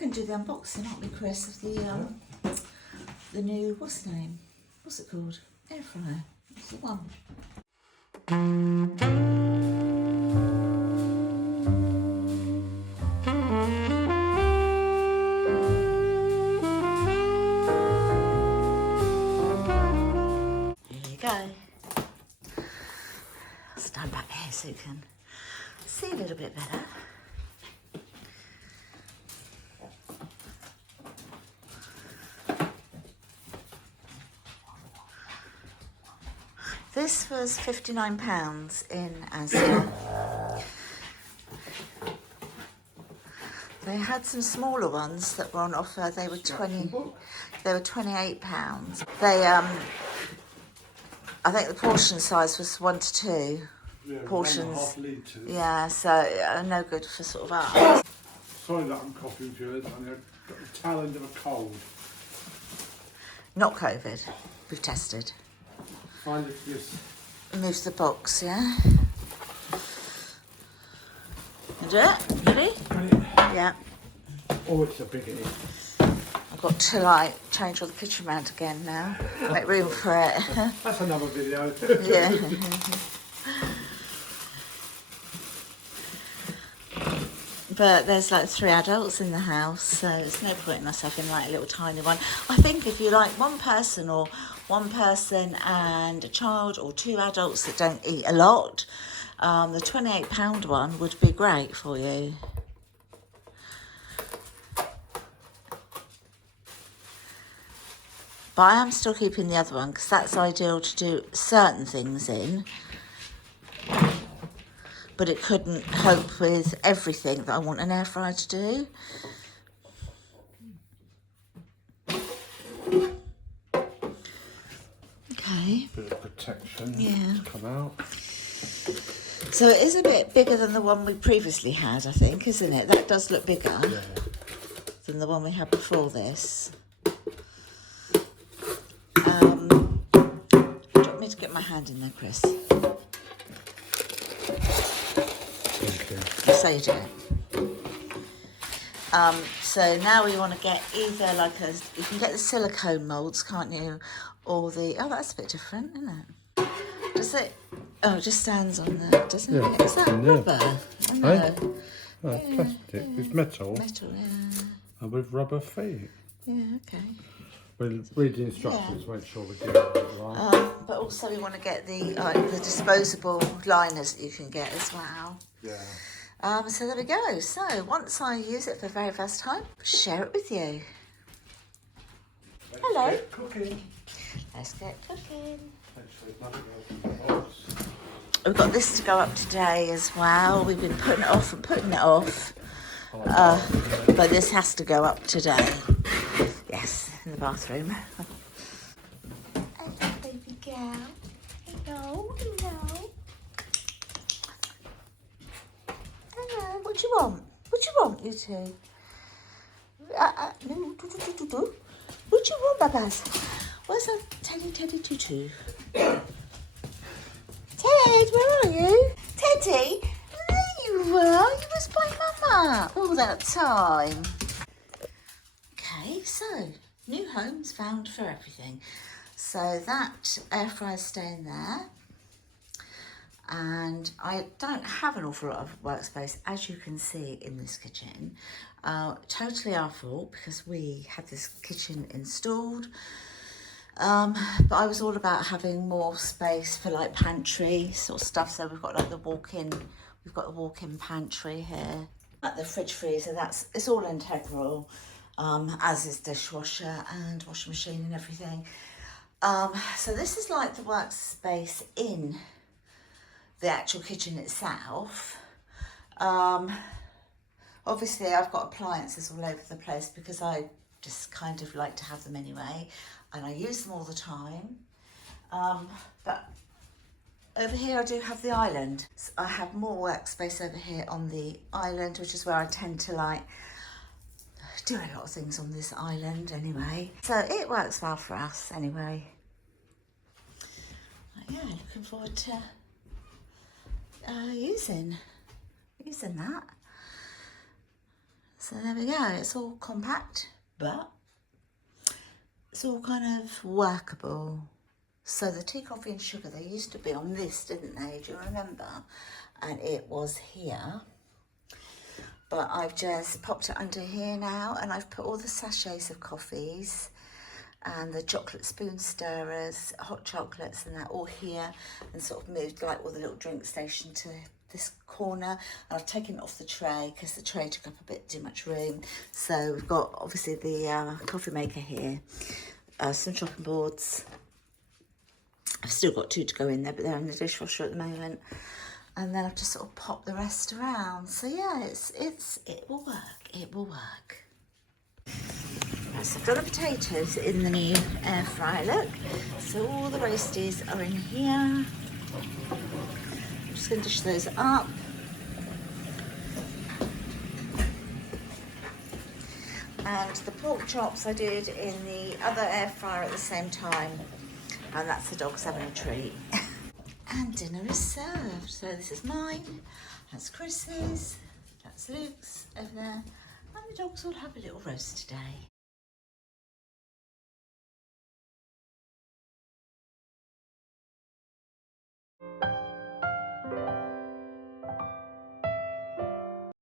going to do the unboxing, aren't we, Chris, of the new, what's the name? What's it called? Air fryer. What's the one? Here you go. I'll stand back here so you can see a little bit better. This was £59 in Asda. They had some smaller ones that were on offer. They were £28. They I think the portion size was 1 to 2 portions. 1.5 litres. Yeah, so no good for sort of us. Sorry that I'm coughing, Jules. I've got the tail end of a cold. Not COVID. We've tested. Find it this. Move the box, yeah? You do it? Ready? Yeah. Oh, it's a biggie. I've got to like change all the kitchen around again now. Make room for it. That's another video. Yeah. But there's like 3 adults in the house, so there's no point in us having like a little tiny one. I think if you like one person and a child, or 2 adults that don't eat a lot, the £28 one would be great for you. But I am still keeping the other one because that's ideal to do certain things in. But it couldn't cope with everything that I want an air fryer to do. Okay. Bit of protection to come out. So it is a bit bigger than the one we previously had, I think, isn't it? That does look bigger than the one we had before this. Do you want me to get my hand in there, Chris? You say you do. So now we want to get either like you can get the silicone moulds, can't you? Or the, oh, that's a bit different, isn't it? Does it, oh, it just stands on there, doesn't it? Is that rubber? Oh, no. Oh, it's plastic. It's metal. Metal, yeah. And with rubber feet. Yeah, okay. We'll read the instructions, make sure we get it right. But also we want to get the disposable liners that you can get as well. Yeah. So there we go. So once I use it for the very first time, share it with you. Hello. Get cooking. Let's get cooking. Actually, nothing else in the box. We've got this to go up today as well. We've been putting it off and putting it off. But this has to go up today. Yes, in the bathroom. Hello, baby girl. Hello, hello. Hello, what do you want? What do you want, you two? What do you want, Babas? Where's that Teddy Tutu? Ted, where are you? Teddy? There you are. You was by Mama all that time. Okay, so new homes found for everything. So that air fryer's staying there. And I don't have an awful lot of workspace, as you can see in this kitchen. Totally our fault because we had this kitchen installed. But I was all about having more space for like pantry sort of stuff. So we've got like the walk-in pantry here. Like the fridge freezer, it's all integral, as is dishwasher and washing machine and everything. So this is like the workspace in the actual kitchen itself. Obviously I've got appliances all over the place because I just kind of like to have them anyway, and I use them all the time. But over here I do have the island. So I have more workspace over here on the island, which is where I tend to like do a lot of things on this island anyway. So it works well for us anyway. But yeah, looking forward to using that. So there we go, it's all compact, but it's all kind of workable. So the tea, coffee and sugar, they used to be on this, didn't they? Do you remember? And it was here. But I've just popped it under here now, and I've put all the sachets of coffees and the chocolate spoon stirrers, hot chocolates and that all here, and sort of moved like all the little drink station to this corner. And I've taken it off the tray because the tray took up a bit too much room. So we've got obviously the coffee maker here, some chopping boards. I've still got 2 to go in there, but they're in the dishwasher at the moment. And then I've just sort of popped the rest around. So yeah, it will work. It will work. Right, so I've got the potatoes in the new air fryer. Look, so all the roasties are in here. I'm just going to dish those up. And the pork chops I did in the other air fryer at the same time. And that's the dogs having a treat. And dinner is served. So this is mine, that's Chris's, that's Luke's over there. And the dogs will have a little roast today.